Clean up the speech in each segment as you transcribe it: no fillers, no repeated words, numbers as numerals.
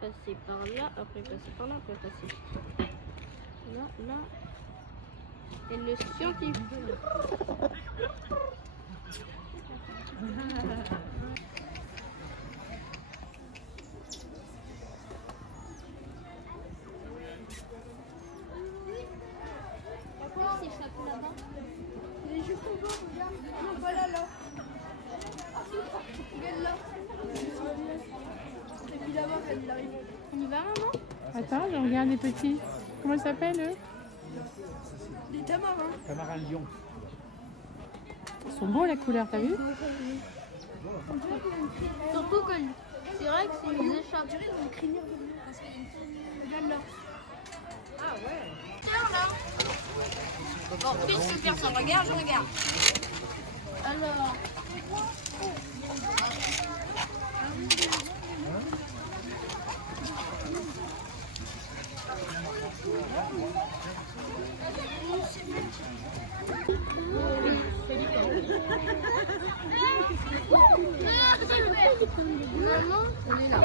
Passer par là, après passer par là, après passer là, là. Et le scientifique. Pourquoi il s'échappe là-bas? Il est juste au bord, regarde. Non, pas là, là. Regarde là. Et puis là-bas, quand il arrive. On y va, maman? Attends, je regarde les petits. Comment ils s'appellent eux? Des tamarins. Tamarin lion. Ils sont beaux la couleur, t'as vu? Surtout que c'est vrai que c'est une échappe. On dirait dans le crinière de l'eau. Regarde là. Ah ouais. Tiens là. Bon, plus personne regarde, je regarde. Alors.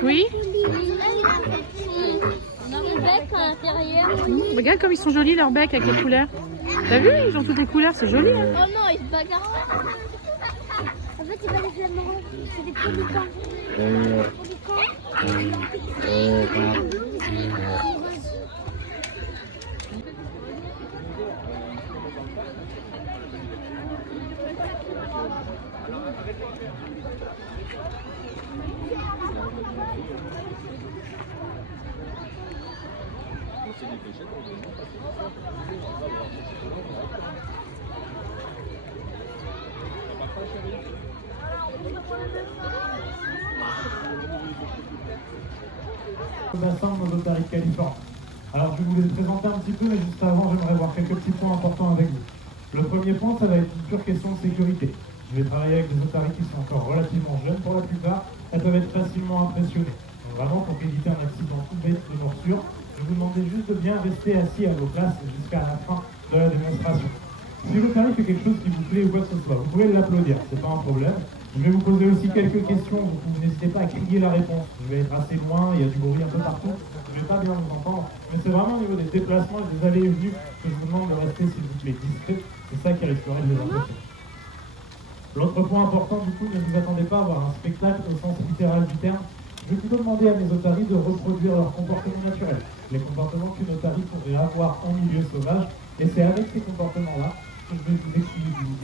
Oui? On a le bec à l'intérieur. Regarde comme ils sont jolis leurs becs avec les couleurs. T'as vu? Ils ont toutes les couleurs, c'est joli. Hein? Oh non, il se bagarre. En fait, c'est pas des flamants, c'est des pélicans. Le bassin de nos otaries de Californie. Alors je vais vous les présenter un petit peu, mais juste avant, j'aimerais voir quelques petits points importants avec vous. Le premier point, ça va être une pure question de sécurité. Je vais travailler avec des otaries qui sont encore relativement jeunes pour la plupart. Elles peuvent être facilement impressionnées. Donc vraiment, pour éviter un accident tout bête de morsure, je vous demandais juste de bien rester assis à vos places jusqu'à la fin de la démonstration. Si l'otarie fait quelque chose qui vous plaît ou quoi que ce soit, vous pouvez l'applaudir, c'est pas un problème. Je vais vous poser aussi quelques questions, vous n'hésitez pas à crier la réponse. Je vais être assez loin, il y a du bruit un peu partout, je ne vais pas bien vous entendre. Mais c'est vraiment au niveau des déplacements et des allées et venues que je vous demande de rester, s'il vous plaît, discret. C'est ça qui risquerait de les impressionner. L'autre point important, du coup, ne vous attendez pas à avoir un spectacle au sens littéral du terme. Je vais plutôt demander à mes otaries de reproduire leur comportement naturel, les comportements qu'une otarie pourrait avoir en milieu sauvage. Et c'est avec ces comportements-là que je vais vous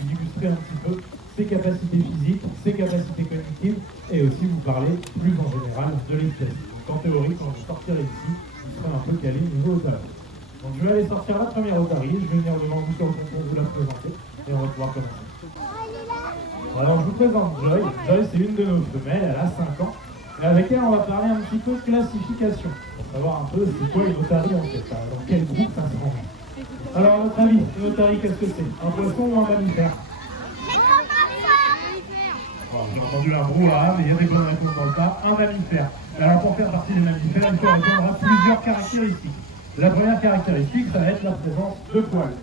illustrer un petit peu ses capacités physiques, ses capacités cognitives, et aussi vous parler plus en général de l'espèce. Donc en théorie, quand vous sortirez d'ici, vous serez un peu calé niveau otarie. Donc je vais aller sortir la première otarie, je vais venir devant vous sur le concours, vous la présenter, et on va pouvoir commencer. Alors je vous présente Joy. Joy, c'est une de nos femelles, elle a 5 ans. Et avec elle, on va parler un petit peu de classification, pour savoir un peu c'est quoi une otarie en fait, dans quel groupe ça se range. Alors à votre avis, une otarie, qu'est-ce que c'est? Un poisson ou un mammifère? Oh, j'ai entendu la brouhaha, mais il y a des bonnes réponses dans le tas. Un mammifère. Alors pour faire partie des mammifères, il faut répondre à plusieurs caractéristiques. La première caractéristique, ça va être la présence de poils.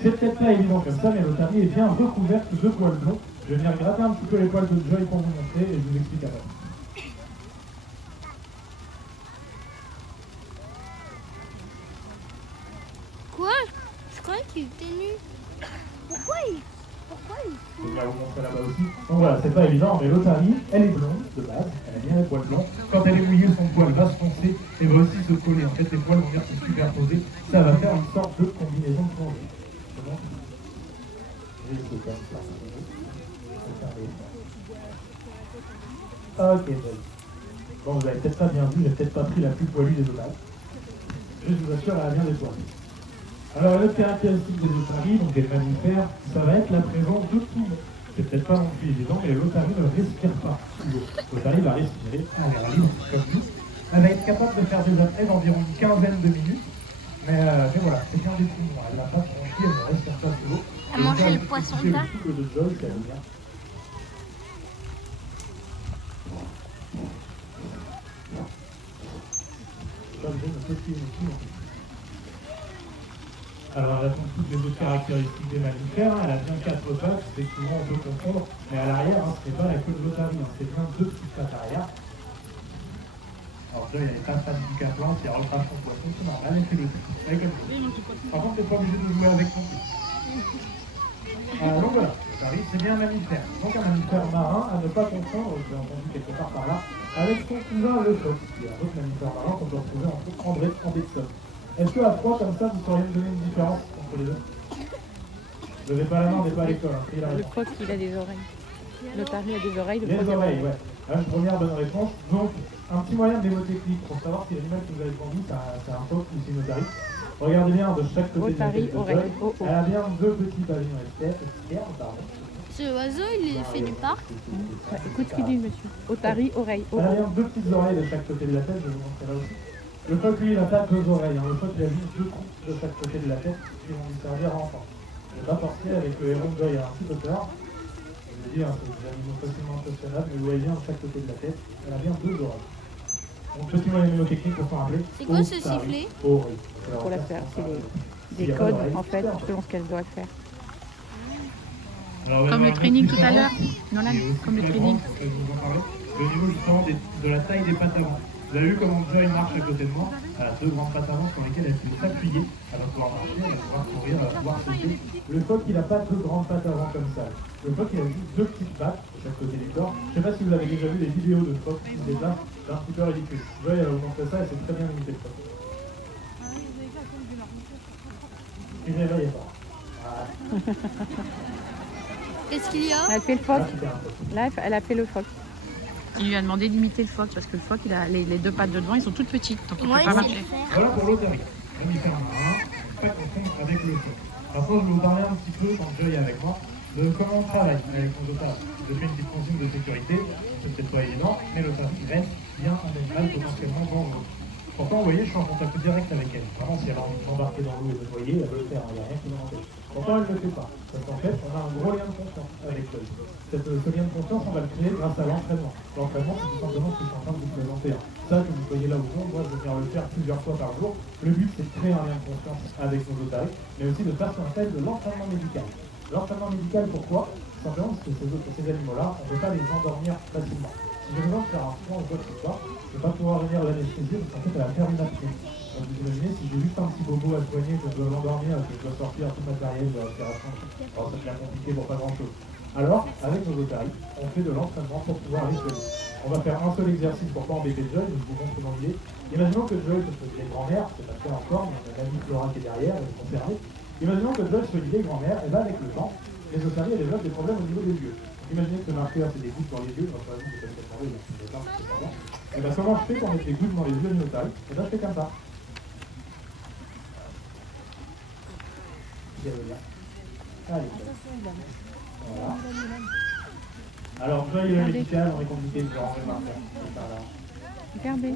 C'est peut-être pas évident comme ça, mais l'otarie est bien recouverte de poils blonds. Je vais venir gratter un petit peu les poils de Joy pour vous montrer et je vous explique après. Quoi? Je croyais qu'il était nu. Pourquoi il... Je vais vous montrer là-bas aussi. Donc voilà, c'est pas évident, mais l'otarie, elle est blonde de base, elle a bien les poils blancs. Quand elle est mouillée, son poil va se foncer et va aussi se coller. En fait, les poils vont venir se superposer. Ça va faire une sorte de combinaison de plongée. C'est bon? C'est comme ça. Ok, bon, vous avez peut-être pas bien vu, j'ai peut-être pas pris la plus poilue des otaries. Je vous assure, elle a bien des poils. Alors, l'autre caractéristique des otaries, donc des mammifères, ça va être la présence de poumons. C'est peut-être pas non plus évident, mais l'otarie ne respire pas sous l'eau. L'otarie va respirer en l'air libre, comme nous. Elle va être capable de faire des apnées d'environ une quinzaine de minutes. Mais voilà, c'est bien des poumons. Elle n'a pas franchi, elle ne respire pas sous l'eau. Elle mangeait le poisson de plat. Le de Joy, ça va bien. Alors elle a toutes les autres caractéristiques des mammifères, elle a bien 4 pattes, effectivement on peut confondre, mais à l'arrière, ce n'est pas la queue de l'otarie, c'est bien 2 petites pattes arrière. Alors là, il y a les pattes du caplan, qui a recraché son poisson, c'est normal, elle fait le truc. Elle est comme ça. Par contre, t'es pas obligé de jouer avec non plus. Donc voilà, l'otarie, c'est bien un mammifère. Donc un mammifère marin à ne pas confondre, je l'ai entendu quelque part par là, avec son cousin le phoque, qui est un autre mammifère marin qu'on peut retrouver en baie de Somme. Est-ce qu'à 3 comme ça, vous sauriez me donner une différence entre les deux? Levez pas la main, on n'est pas à l'école. Hein. Le phoque, il a des oreilles. L'otarie a des oreilles. Il a des oreilles, ouais. Une première bonne réponse. Donc, un petit moyen de démotechnique pour savoir si l'animal que vous avez vendu, c'est un phoque ou c'est une otarie. Regardez bien de chaque côté Otarie, de la oreille. tête. Oh, oh. Elle a bien 2 petits pavillons externes, pardon. Ce oiseau, il fait du parc. Ouais, écoute ce qu'il dit, monsieur. Otarie, oreille. Oh, Elle a oh. bien 2 petites oreilles de chaque côté de la tête, je vais vous montrer là aussi. Le phoque, lui, il n'a pas 2 oreilles. Hein. Le phoque, il a juste 2 trous de chaque côté de la tête qui vont lui servir à entendre. Je ne vais pas forcer avec le héron de Joy à un petit peu peur. Je vous ai dit, hein, c'est des animaux facilement impressionnables, mais vous voyez bien de chaque côté de la tête, elle a bien 2 oreilles. Donc, petit moyen mnémotechnique pour s'en rappeler. C'est quoi ce sifflet? Pour la faire, c'est des codes, en fait, selon ce qu'elle doit faire. Alors, Comme le training tout à l'heure, Nolan, Et aussi comme le très training. grand, je vais vous en parler. Au niveau justement de la taille des pattes avant. Vous avez vu comment Joy marche à côté de moi. Elle a 2 grandes pattes avant sur lesquelles elle peut s'appuyer. Elle va pouvoir marcher, elle va pouvoir courir, elle va pouvoir sauter. Le phoque, il n'a pas 2 grandes pattes avant comme ça. Le phoque, il a juste 2 petites pattes de chaque côté du corps. Je ne sais pas si vous avez déjà vu des vidéos de phoques qui se déplacent. C'est un petit peu ridicule. Joy, elle va vous montrer ça et c'est très bien limité le phoque. Il ne réveille pas. Voilà. Qu'est-ce qu'il y a? Elle fait le Là, phoque. c'était un phoque. Là, elle a fait le phoque. Il lui a demandé d'imiter le phoque parce que le phoque, il a les 2 pattes de devant, ils sont toutes petites, donc il ne peut pas marcher. Voilà pour l'otarie. Mammifère marin, pas confondre avec le phoque. Maintenant, je vais vous parler un petit peu, quand Joy est avec moi, de comment on travaille avec nos otaries. Je fais une petite consigne de sécurité, c'est peut-être pas évident, mais l'otarie reste bien un animal potentiellement dangereux. Pourtant, vous voyez, je suis en contact direct avec elle. Vraiment, si elle a envie de s'embarquer dans l'eau et de noyer, elle veut le faire, il n'y a rien qui l'empêche. Pourtant, elle ne le fait pas. Parce qu'en fait, on a un gros lien de confiance avec elle. Ce lien de confiance, on va le créer grâce à l'entraînement. L'entraînement, c'est tout simplement ce que je suis en train de vous présenter. Ça, que vous soyez là ou non, moi, je vais venir le faire plusieurs fois par jour. Le but, c'est de créer un lien de confiance avec nos otaries, mais aussi de faire ce qu'on appelle de l'entraînement médical. L'entraînement médical, pourquoi? Simplement parce que ces animaux-là, on ne peut pas les endormir facilement. Si j'ai besoin de faire un point ou quoi que ce soit, je ne vais pas pouvoir venir l'anesthésier parce qu'en fait, elle va faire une apnée. Donc vous imaginez, si j'ai juste un petit bobo à soigner, que je dois l'endormir, que je dois sortir tout matériel de respiration, alors ça devient compliqué pour pas grand-chose. Alors, avec nos otaries, on fait de l'entraînement pour pouvoir les soigner. On va faire un seul exercice pour pas embêter Joy, je vous montre dans l'idée. Imaginons que Joy se faisait grand-mère, c'est pas le cas encore, mais on a l'ami Flora qui est derrière, elle est concernée. Imaginons que Joy soit une grand-mère, et là avec le temps, les otaries développent des problèmes au niveau des yeux. Imaginez que ce marqueur c'est des gouttes dans les yeux, donc par exemple, vous avez peut-être demandé, c'est pas bien. Et bien comment je fais pour mettre des gouttes dans les yeux d'une otarie? Et bien je fais comme ça. Allez. Voilà. Alors, Joy et le médical, on est compliqué de ranger le marqueur. C'est par là. Regardez.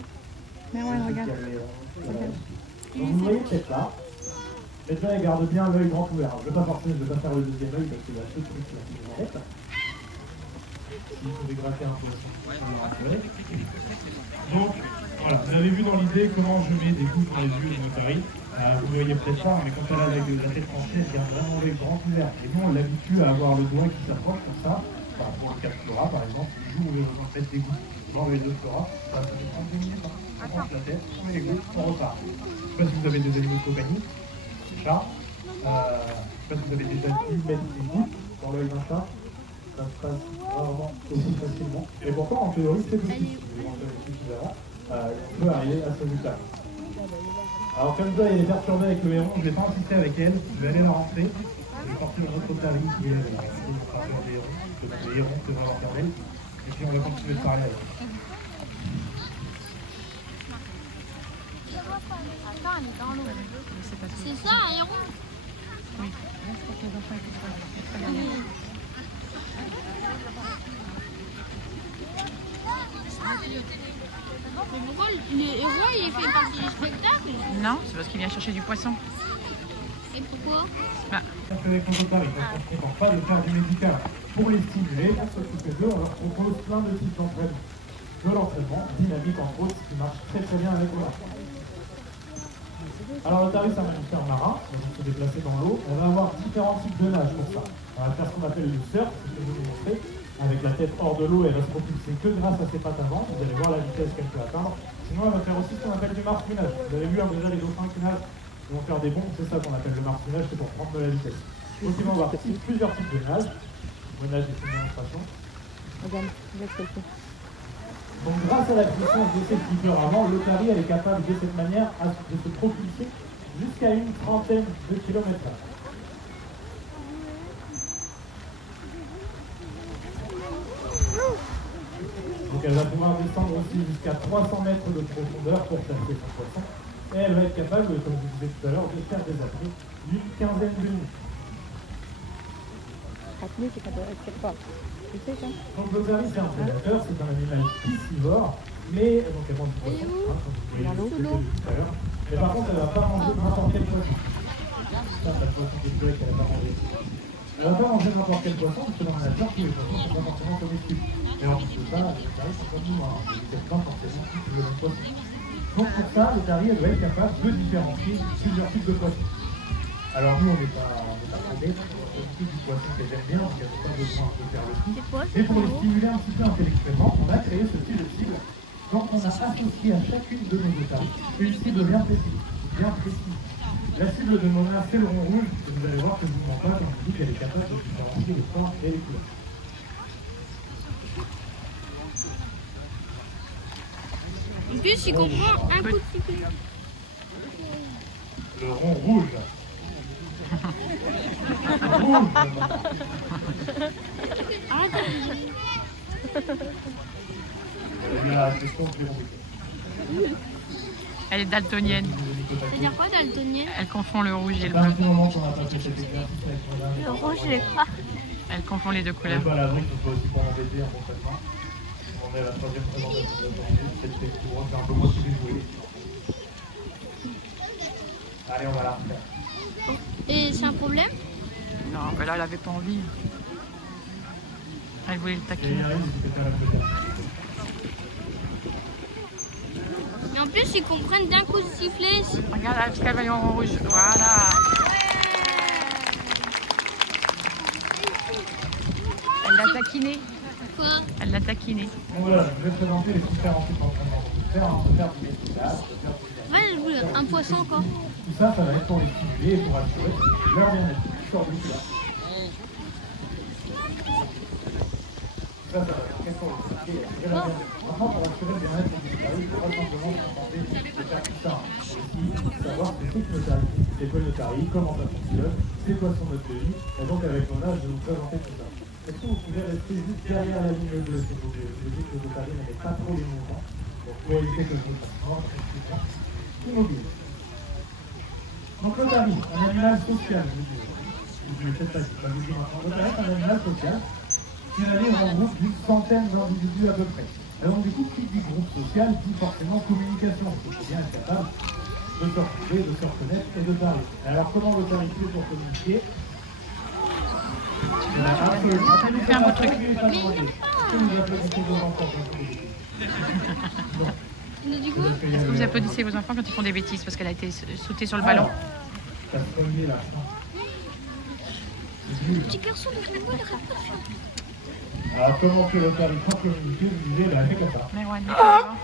Merwan, regarde. Donc vous voyez peut-être là. Et Joy garde bien l'œil grand ouvert. Je ne vais pas forcer, je ne vais pas faire le deuxième œil parce que la seule truc là qui est nette. Si vous pouvez gratter un peu donc, voilà, vous avez vu dans l'idée comment je mets des gouttes dans les yeux d'une otarie. Vous ne voyez peut-être pas, mais quand elle a la tête penchée, elle garde vraiment l'œil grand ouvert. Et nous, on l'habitue à avoir le doigt qui s'approche comme ça. Enfin, pour le cas de Flora, par exemple, le jour où j'ai besoin de mettre des gouttes dans l'œil de Flora, ça fait prendre 2 minutes. On penche la tête, on met les gouttes, on repart. Je ne sais pas si vous avez des animaux de compagnie, des chats. Je ne sais pas si vous avez déjà dû mettre des gouttes dans l'œil d'un chat. Ça se passe rarement aussi facilement. Et pourtant, en théorie, c'est possible. On peut arriver à ce résultat. Alors, comme ça, elle est perturbée avec le héron, je ne vais pas insister avec elle. Je vais aller la rentrer. Je vais sortir notre otarie qui est le héron. Le héron, c'est vraiment l'internel. Et puis, on va continuer de parler avec elle. C'est ça, un héron? Oui. Je crois que les enfants écoutent pas. Mais pourquoi le héros il fait partie du spectacle? Non, c'est parce qu'il vient chercher du poisson. Et pourquoi? Avec nos otaries, donc on ne contente pas de faire du médical pour les stimuler, pour s'occuper d'eux, on leur propose plein de types d'entraînement. De l'entraînement dynamique entre autres, qui marche très très bien avec eux. Alors l'otarie, c'est un mammifère marin, donc il se déplacer dans l'eau. On va avoir différents types de nage pour ça. On va faire ce qu'on appelle le surf, c'est ce que je vous ai montré. Avec la tête hors de l'eau, elle va se propulser que grâce à ses pattes avant. Vous allez voir la vitesse qu'elle peut atteindre. Sinon, elle va faire aussi ce qu'on appelle du marsuinage. Vous avez vu déjà les dauphins qui nagent, ils vont faire des bonds, c'est ça qu'on appelle le marsuinage, c'est pour prendre de la vitesse. Donc ils vont avoir plusieurs types de nage. Le nage est une démonstration. Regarde, regarde ce qu'elle fait. Donc grâce à la puissance de cette vigueur avant, l'otarie elle est capable de cette manière de se propulser jusqu'à une trentaine de kilomètres/h. Donc elle va pouvoir descendre aussi jusqu'à 300 mètres de profondeur pour chasser son poisson. Et elle va être capable, comme je vous disais tout à l'heure, de faire des apnées d'une quinzaine de minutes. Apnée, c'est quand elle ne quelque part. Tu sais ça? Donc l'otarie c'est un prédateur, c'est un animal piscivore, mais donc elle mange du poisson, comme vous voyez tout à l'heure. Mais par contre elle ne va pas manger n'importe quel poisson. Ça, le poisson qui est bleu qu'elle n'a pas mangé. Elle ne va pas manger n'importe quel poisson, parce que dans la nature, tous les poissons ne sont pas forcément comestibles. Et en plus de ça, les otaries sont comme nous, hein. Ils ne pas forcément tous le même poisson. Donc pour ça, l'otarie elle va être capable de différencier plusieurs types de poissons. Alors nous, on n'est pas prêtés, on fait du poisson que j'aime bien, donc il n'y a pas besoin de faire le coup. Et pour les stimuler un petit peu intellectuellement, on a créé ce type de cible. Donc on a associé à chacune de nos otaries une cible bien précise. La cible de Mona, c'est le rond rouge, et vous allez voir que je ne vous mens pas quand je vous dis qu'elle est capable de différencier les formes et les couleurs. En plus, il comprend un coup de sifflet. Le rond rouge. Rouge. La question suivante. Elle est daltonienne. Ça veut dire quoi, daltonien? Elle confond le rouge et le C'est un bleu. petit moment qu'on n'a pas fait cet exercice avec Mona. Le rouge, je crois. Elle confond les deux On couleurs. n'est pas à l'abri qu'on soit aussi pour embêter un bon traitement. On est à la troisième présentation de la journée. Cette couronne, c'est un peu moins ce que je voulais. Allez, on va la refaire. Et c'est un problème? Non, mais là, elle avait pas envie. Elle voulait le Et taquiner. Yann, c'était à la peut-être. Mais en plus, ils comprennent d'un coup de sifflet. Regarde, la petite cavalier en rouge. Voilà. Elle l'a taquiné. Quoi? Elle l'a taquiné. Donc voilà, je vais présenter les différents types d'entraînement qu'on peut faire. On peut faire du métillage, on peut faire du Ouais, je voulais un poisson encore. Tout ça, ça va être pour les stimuler et pour assurer leur bien-être. Sur le là. Ça va être quel pour les stimuler et assurer leur bien-être. Maintenant, pour assurer le bien-être des otaries, il ne faut pas simplement se contenter de faire tout ça. Il faut aussi savoir ce que c'est qu'une otarie, c'est quoi une otarie, comment ça fonctionne, c'est quoi son mode de vie. Et donc, avec mon âge, je vais vous présenter tout ça. Est-ce que vous pouvez rester juste derrière la ligne bleue, s'il vous plaît? Je dis que les otaries n'avaient pas trop les mouvements. Donc, pour éviter que je vous fasse immobile. Donc l'otarie, un animal social, je vous dis. Je ne sais pas si ça vous dit maintenant. L'otarie est un animal social qui navire en groupe d'une centaine d'individus à peu près. Et donc du coup, qui dit groupe social dit forcément communication. Il faut bien être capable de se retrouver, de se reconnaître et de parler. Alors comment l'otarie fait pour communiquer? Fais un beau truc. Est-ce que vous applaudissez vos enfants quand vous les Non. Il nous dit quoi? Est-ce que vous applaudissez vos enfants quand ils font des bêtises parce qu'elle a été sautée sur le ballon? Ça se reliait là. Petit garçon, mais moi, il arrête pas de faire. Alors comment que l'otarie sans communiquer, vous disiez, elle a fait comme ça. Mais ouais, d'accord.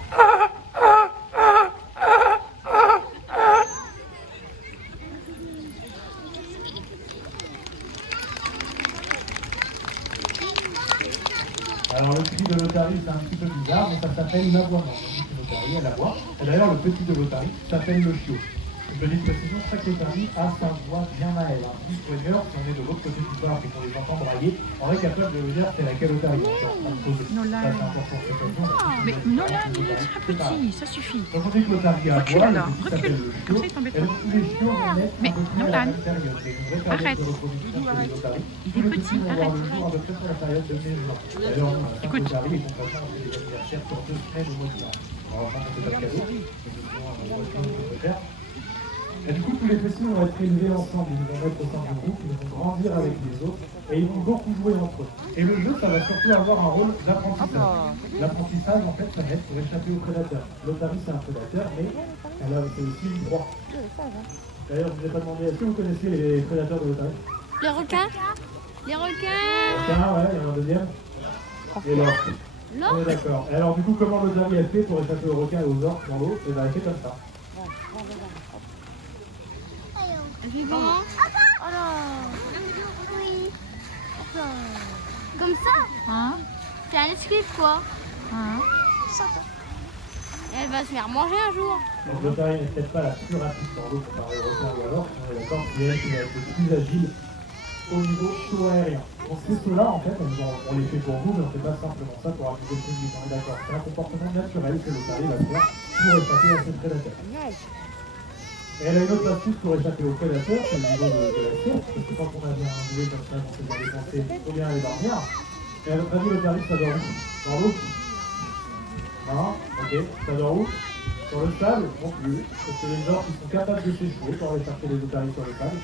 Alors le cri de l'otarie c'est un petit peu bizarre, mais ça s'appelle l'aboiement. On dit que l'otarie elle aboie. Et d'ailleurs le petit de l'otarie s'appelle le chiot. Une petite précision, chaque otarie a sa voix bien à elle. Un petit soigneur, si on est de l'autre côté du parc et qu'on les entend brailler, on est capable de vous dire c'est laquelle otarie. Nolan. Ça c'est important cette occasion. Mais Nolan, il est très petit, ça suffit. Donc on dit que l'otarie aboie, Recule le alors, petit s'appelle le recule. Comme chiot. ça, il t'embête Et pas. donc tous les chiots vont naître Mais à peu près à la Nolan, même période. C'est une vraie période arrête. de reproduction chez les otaries. Il Tous est les petit, petits vont voir arrête. le jour à peu près sur la période de mai-juin. D'ailleurs, on a 5 Écoute. otaries et concrètement, on fait des anniversaires sur 2 semaines au mois de juin. Alors, je pense que c'est pas le cadeau, mais sinon, on peut faire. Et du coup, tous les petits vont être élevés ensemble, ils vont être au sein du groupe, ils vont grandir avec les autres et ils vont beaucoup jouer entre eux. Et le jeu, ça va surtout avoir un rôle d'apprentissage. L'apprentissage, en fait, ça va être pour échapper aux prédateurs. L'Otari, c'est un prédateur, mais c'est aussi une proie. D'ailleurs, je ne vous ai pas demandé, est-ce que vous connaissez les prédateurs de l'Otari? Les requins. Les requins. Requin, ouais, il y en a un deuxième. Et l'orque. On est d'accord. Et alors, du coup, comment l'Otari a fait pour échapper aux requins et aux orques dans l'eau? Et bien, elle fait comme ça. Comment? Oh là. Oui. Comme ça. Hein? C'est un esquive quoi. Hein? Et elle va se faire manger un jour. Donc l'Otari n'est peut-être pas la plus rapide dans l'eau comparée au requin ou à l'orque, on est d'accord, c'est elle qui va être le plus agile au niveau sous-aérien. Donc ces sauts-là, en fait, on les fait pour vous, mais on ne fait pas simplement ça pour amuser le public, on est d'accord. C'est un comportement naturel que l'Otari va faire pour échapper à ses prédateurs. Et elle a une autre astuce pour échapper aux prédateurs, c'est le niveau de la sieste, parce que quand on a bien joué comme ça, on s'est bien dépensé, il faut bien aller dormir. Et à votre avis, l'Otari, ça dort où? Dans l'eau? Non? Ok, ça dort où? Sur le sable? Non plus, parce que les gens qui sont capables de s'échouer pour aller chercher les otaries sur le sable,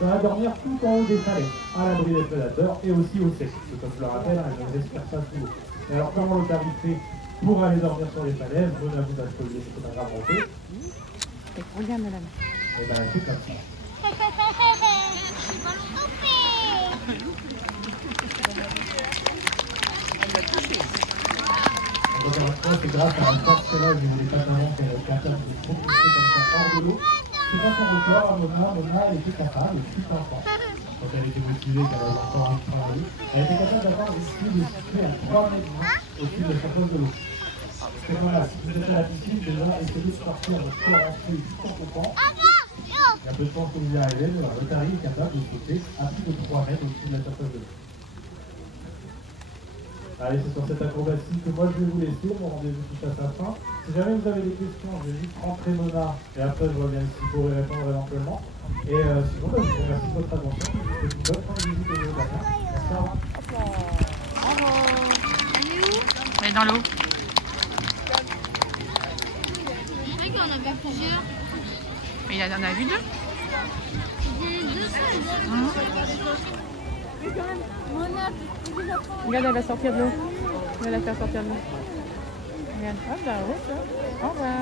ça va dormir tout en haut des falaises, à l'abri des prédateurs et aussi au sec. Parce que comme je le rappelle, elles ne respirent pas sous l'eau. Et alors comment l'Otari fait pour aller dormir sur les falaises? Bon, à vous d'atelier, c'est pas grave monter. Regarde, madame. Et ben c'est comme ça. Donc maintenant, c'est grâce à un fort célèbre du les pataments qu'elle est capable de propulser comme ça hors de l'eau. C'est grâce à son corps, à Mona, elle était capable, et tout enfant. Quand elle était motivée, qu'elle avait encore envie de travailler, elle était capable d'avoir une ski de situer à 3 mètres au-dessus de la surface de l'eau. C'est pas mal. Si vous êtes à la piscine, déjà, essayez de sortir votre corps entier tout en coupant. Il y a peu de chance que vous y arrivez, mais l'Otari est capable de sauter à plus de 3 mètres au-dessus de la surface de l'eau. Allez, c'est sur cette acrobatie que moi je vais vous laisser, mon rendez-vous touche à sa fin. Si jamais vous avez des questions, je vais juste rentrer Mona et après je reviens ici pour y répondre éventuellement. Et sinon, je vous remercie de votre attention. Je vous souhaite une bonne fin de visite au niveau de la mer. Merci, au revoir. Elle est où? Elle est dans l'eau. Je savais qu'il y en avait plusieurs. Mais il en a vu deux. Il y en a deux seuls. Hein? Regarde, elle va sortir de l'eau. On va la faire sortir de l'eau. Regarde, hop, là, hop, là. Au revoir.